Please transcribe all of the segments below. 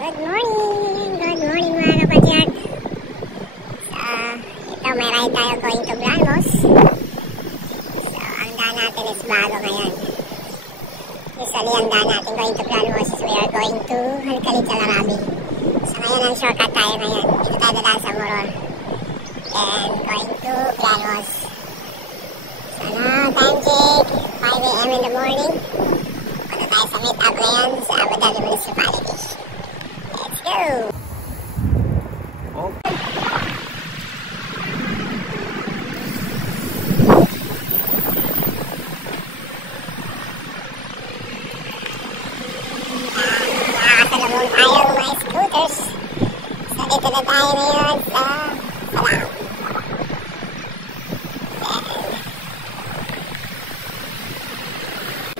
Good morning mga kapadyak. Ito may ride tayo going to Blanos. So ang daan natin is bago ngayon. Usually ang daan natin going to Blanos is we are going to Halcalit Alarabi. So ngayon ang shortcut tayo ngayon. Dito tayo dadaan sa Moror. And going to Blanos. So now time check 5 AM in the morning. Punta tayo sa meet up ngayon sa Abu Dhabi Municipality. Let's go! Okay. Nakakasalubong tayo mga scooters. So dito na tayo ngayon sa Salam.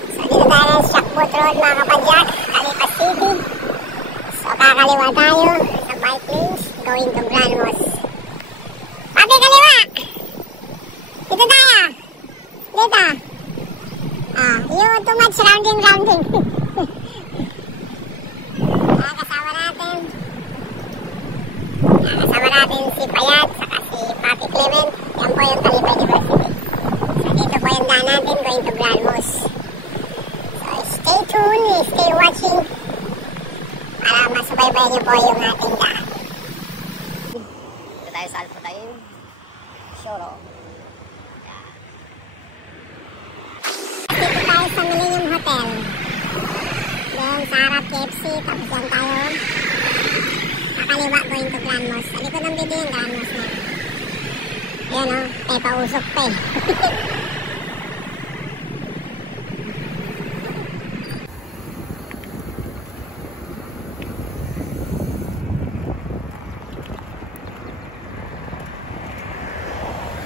So dito tayo sa Shakbut Road mga kapadyak, Calipas City. So kakaliwa tayo sa bike lanes going to Blanos. Papi kaliwa! Dito tayo! Dito! You too much rounding. Kasama natin si Payat saka si Papi Clement. Yan po yung Talipay University. So dito po yung daan natin going to Blanos. So stay tuned, stay watching para masubaybayan niyo po yung ating daan. Dito tayo sa Alputayin Shoro. Dito tayo sa Millennium Hotel. Then sa harap KFC, tapos lang tayo kakaliwa going to Blanos. Sa likod ng video yung Blanos na. Ayan o, pausok pa eh.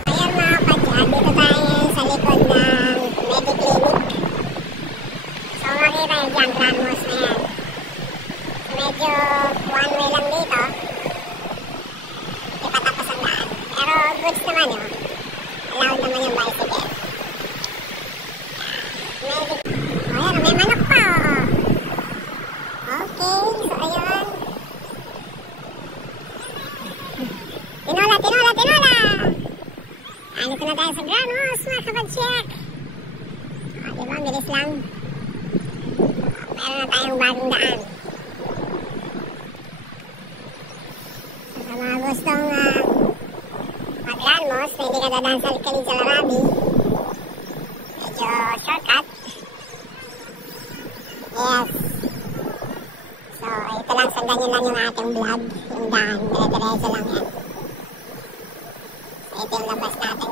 Ayan mga kapadyak, dito tayo sa likod ng Mediclinic. So makita yung dyan, Blanos na yan. Medyo one way lang dito. Di pa tapos ang daan. Pero goods naman yun. Allowed naman yung bicycle. Ayan, may manok pa. Okay, so ayan. Tinola! Dito na tayo sa Blanos mga kapadyak. Diba, bilis lang. Meron na tayong bagong daan. Sa mga gustong mag-Blanos na hindi ka dadaan sa Halcalit Alarabi, medyo shortcut. Yes. So ito lang, sundan nyo lang yung ating vlog, yung daan, dire-diretso lang yan. So ito yung labas natin.